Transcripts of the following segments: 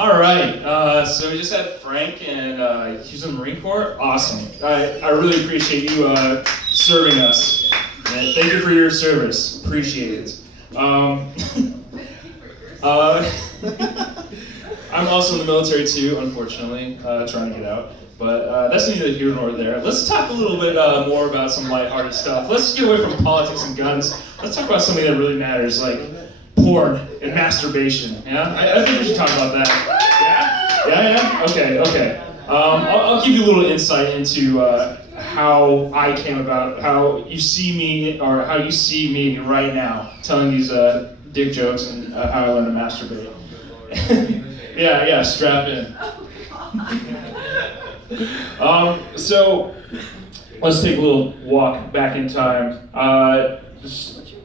All right, so we just had Frank, and he was in the Marine Corps. Awesome. I really appreciate you serving us. And thank you for your service. Appreciate it. I'm also in the military too, unfortunately, trying to get out. But that's neither here nor there. Let's talk a little bit more about some lighthearted stuff. Let's get away from politics and guns. Let's talk about something that really matters, like porn and masturbation. Yeah, I think we should talk about that. Yeah. Okay. I'll give you a little insight into how I came about, how you see me, or how you see me right now, telling these dick jokes and how I learned to masturbate. yeah, strap in. So let's take a little walk back in time.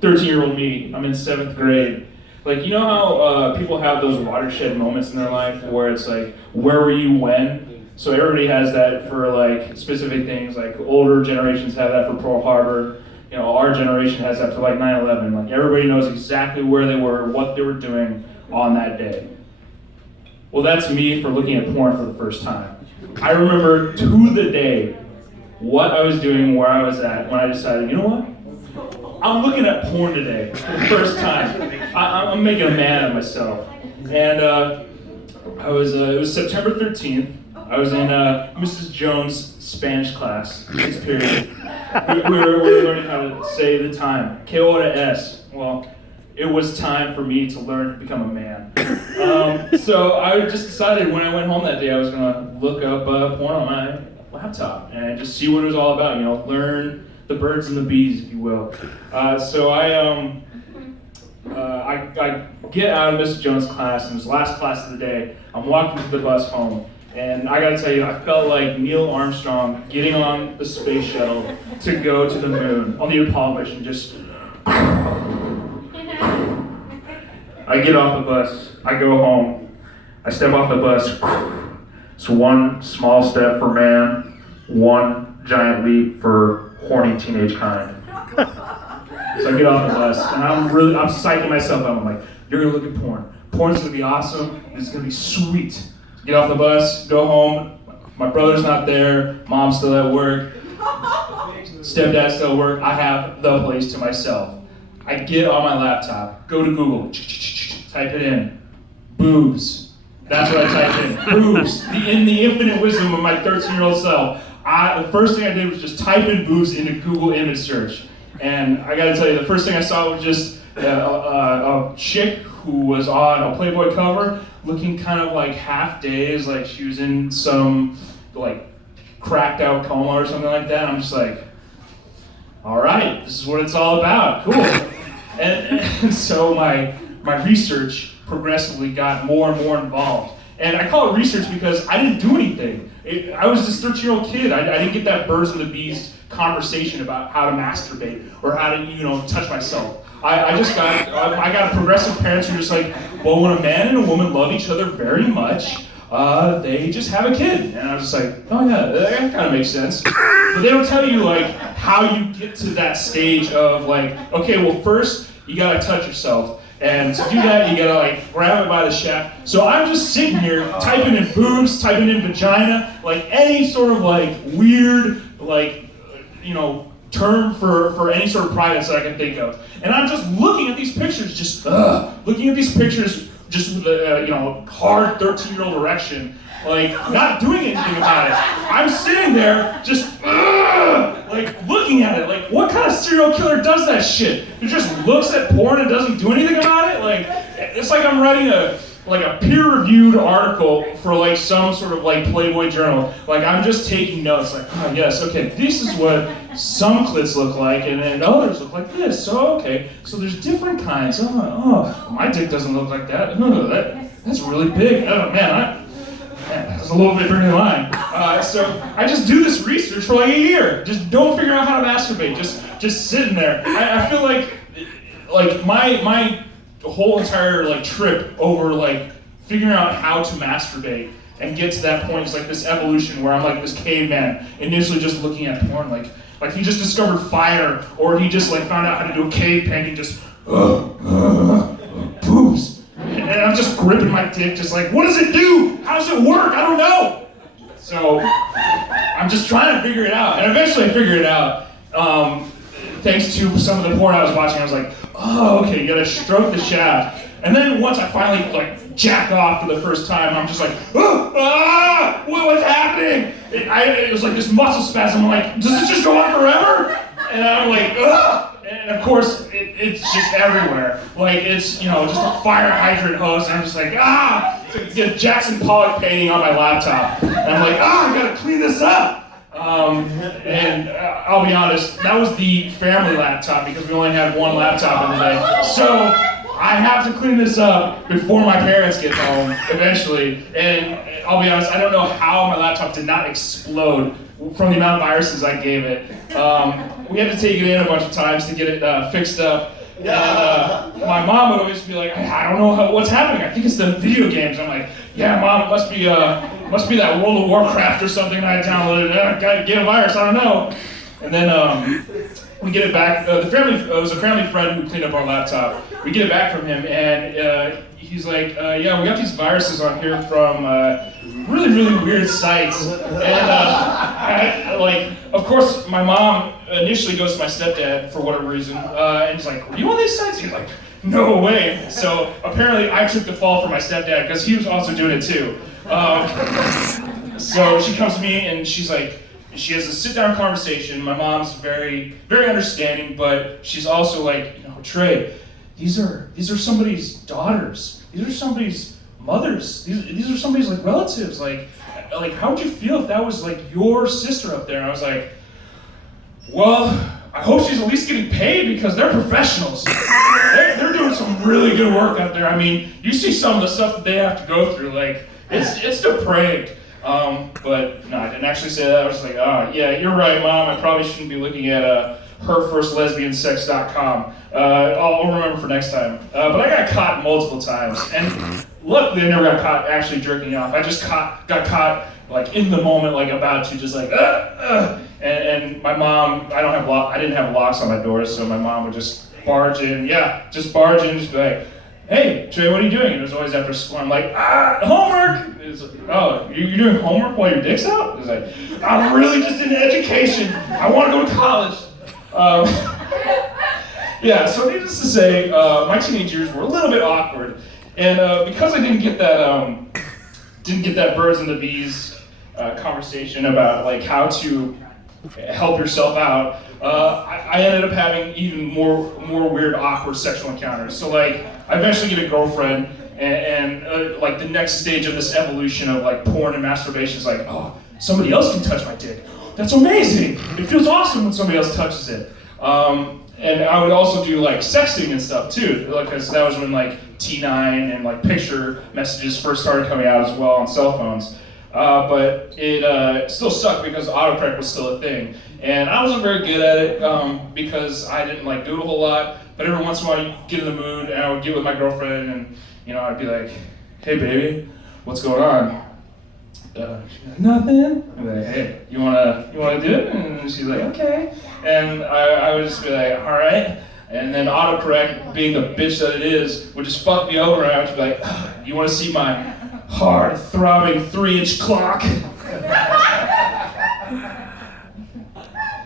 13-year-old me, I'm in 7th grade. Like, you know how people have those watershed moments in their life where it's like, where were you when? So everybody has that for like specific things, like older generations have that for Pearl Harbor. You know, our generation has that for like 9/11. Like everybody knows exactly where they were, what they were doing on that day. Well, that's me for looking at porn for the first time. I remember to the day what I was doing, where I was at, when I decided, you know what? I'm looking at porn today for the first time. I'm making a man of myself. And it was September 13th. I was in Mrs. Jones' Spanish class, 6th period. We were learning how to say the time. Que hora es? Well, it was time for me to learn to become a man. So I just decided when I went home that day I was going to look up porn on my laptop and just see what it was all about, learn the birds and the bees, if you will. So I get out of Mrs. Jones' class, and it was the last class of the day. I'm walking to the bus home, and I gotta tell you, I felt like Neil Armstrong getting on the space shuttle to go to the moon on the Apollo mission. Just I get off the bus, I go home, I step off the bus. It's one small step for man, one giant leap for horny teenage kind. So I get off the bus, and I'm psyching myself out. I'm like, you're gonna look at porn. Porn's gonna be awesome. This is gonna be sweet. Get off the bus, go home. My brother's not there. Mom's still at work. Stepdad's still at work. I have the place to myself. I get on my laptop, go to Google, type it in, boobs. That's what I typed in, boobs. In the infinite wisdom of my 13-year-old self, the first thing I did was just type in boobs into Google image search. And I gotta tell you, the first thing I saw was just a chick who was on a Playboy cover, looking kind of like half dazed, like she was in some like cracked out coma or something like that. I'm just like, all right, this is what it's all about, cool. And so my research progressively got more and more involved. And I call it research because I didn't do anything. I was this 13-year-old kid. I didn't get that birds and the bees conversation about how to masturbate or how to, touch myself. I got progressive parents who are just like, well, when a man and a woman love each other very much, they just have a kid. And I was just like, oh yeah, that kind of makes sense. But they don't tell you like how you get to that stage of like, okay, well first you gotta touch yourself. And to do that, you gotta like grab it by the shaft. So I'm just sitting here typing in boobs, typing in vagina, like any sort of like weird, like, term for any sort of privates that I can think of. And I'm just looking at these pictures, just with a, hard 13-year-old erection, like not doing anything about it. I'm sitting there just, like looking at it, like what kind of serial killer does that shit? Who just looks at porn and doesn't do anything about it? Like, it's like I'm writing a peer-reviewed article for like some sort of like Playboy journal. Like I'm just taking notes, like, oh yes, okay, this is what some clits look like, and others look like this. So okay, so there's different kinds. Oh, my dick doesn't look like that. No, that's really big. Oh man, that's a little bit bigger than mine. So I just do this research for like a year. Just don't figure out how to masturbate. Just sitting there. I feel like my whole entire like trip over like figuring out how to masturbate and get to that point is like this evolution where I'm like this caveman initially just looking at porn like he just discovered fire, or he just like found out how to do a cave painting, just boobs, And I'm just gripping my dick, just like, what does it do? How does it work? I don't know. So I'm just trying to figure it out. And eventually I figured it out. Thanks to some of the porn I was watching, I was like, oh, okay, you gotta stroke the shaft. And then once I finally like jack off for the first time, I'm just like, what's happening? It was like this muscle spasm. I'm like, does this just go on forever? And I'm like, ugh! And of course, it's just everywhere. Like it's, just a fire hydrant hose. And I'm just like, It's like a Jackson Pollock painting on my laptop. And I'm like, I gotta clean this up. And I'll be honest, that was the family laptop because we only had one laptop in the day. So I have to clean this up before my parents get home eventually. And I'll be honest, I don't know how my laptop did not explode from the amount of viruses I gave it. We had to take it in a bunch of times to get it fixed up. And my mom would always be like, I don't know what's happening. I think it's the video games. I'm like, yeah, Mom, it must be that World of Warcraft or something I downloaded. Gotta get a virus, I don't know. And then we get it back. It was a family friend who cleaned up our laptop. We get it back from him, and he's like, yeah, we got these viruses on here from really, really weird sites. And of course, my mom initially goes to my stepdad for whatever reason, and he's like, were you on these sites? He's like, no way. So apparently I took the fall for my stepdad because he was also doing it too. So she comes to me and she's like, she has a sit-down conversation. My mom's very, very understanding, but she's also like, Trey, these are somebody's daughters. These are somebody's mothers. These are somebody's like relatives. Like how would you feel if that was like your sister up there? And I was like, well, I hope she's at least getting paid because they're professionals. They're doing some really good work out there. I mean, you see some of the stuff that they have to go through. Like it's depraved. But no, I didn't actually say that. I was like, yeah, you're right, Mom. I probably shouldn't be looking at herfirstlesbiansex.com. I'll remember for next time. But I got caught multiple times, and luckily I never got caught actually jerking off. I just got caught like in the moment, like about to, just like and my mom, I didn't have locks on my doors, so my mom would just barge in, just be like, hey, Trey, what are you doing? And it was always after school. I'm like, homework! It's like, oh, you're doing homework while your dick's out? It's like, I'm really just into education. I want to go to college. So needless to say, my teenage years were a little bit awkward. And because I didn't get that birds and the bees conversation about like how to help yourself out, I ended up having even more weird, awkward sexual encounters. So like, I eventually get a girlfriend, and like the next stage of this evolution of like porn and masturbation is like, oh, somebody else can touch my dick. That's amazing. It feels awesome when somebody else touches it. And I would also do like sexting and stuff too, because that was when like T9 and like picture messages first started coming out as well on cell phones. But it still sucked because autocorrect was still a thing. And I wasn't very good at it because I didn't like do it a whole lot. But every once in a while you get in the mood and I would get with my girlfriend and I'd be like, hey baby, what's going on? She's like, nothing. I'm like, hey, you wanna do it? And she's like, okay. And I would just be like, all right. And then autocorrect, being the bitch that it is, would just fuck me over and I would just be like, you wanna see my hard, throbbing 3-inch clock?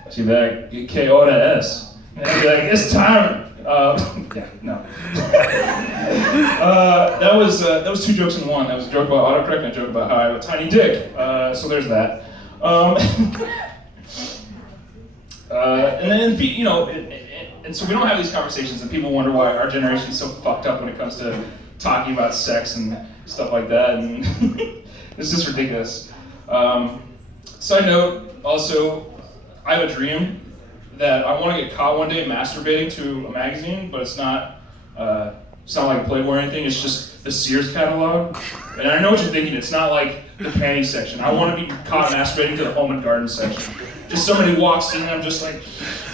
She'd be like, ¿Qué hora es? And I'd be like, it's time. No. That was two jokes in one. That was a joke about autocorrect and a joke about how I have a tiny dick. So there's that. And then, and so we don't have these conversations, and people wonder why our generation is so fucked up when it comes to talking about sex and stuff like that, and it's just ridiculous. Side note, also, I have a dream that I want to get caught one day masturbating to a magazine, but it's not like Playboy or anything, it's just the Sears catalog. And I know what you're thinking, it's not like the panty section. I want to be caught masturbating to the home and garden section. Just somebody walks in and I'm just like,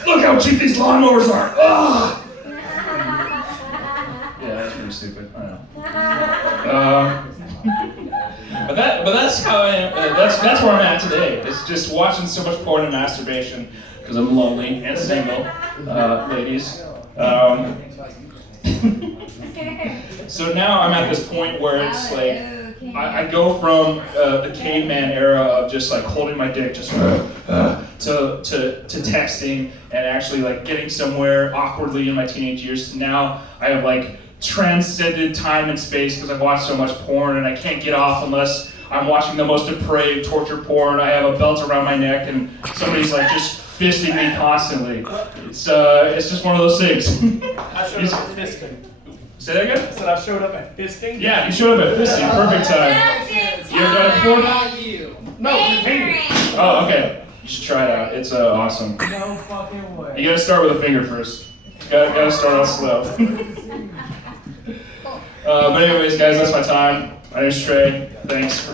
look how cheap these lawnmowers are! Ugh! Yeah, that's pretty stupid, I know. But that's how I am, that's where I'm at today. It's just watching so much porn and masturbation, because I'm lonely and single, ladies. So now I'm at this point where it's like, I go from the caveman era of just like holding my dick just to texting and actually like getting somewhere awkwardly in my teenage years to now I have like transcended time and space because I've watched so much porn and I can't get off unless I'm watching the most depraved torture porn. I have a belt around my neck and somebody's like just fisting me constantly. It's just one of those things. I showed up at fisting. Say that again? I said I showed up at fisting. Yeah, you showed up at fisting. Perfect time. You ever done it before? Not you. No, continue. Oh, okay. You should try it out. It's awesome. No fucking way. You gotta start with a finger first. Gotta start out slow. But anyways, guys, that's my time. My name's Trey. Thanks.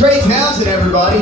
Trey Townsend, everybody.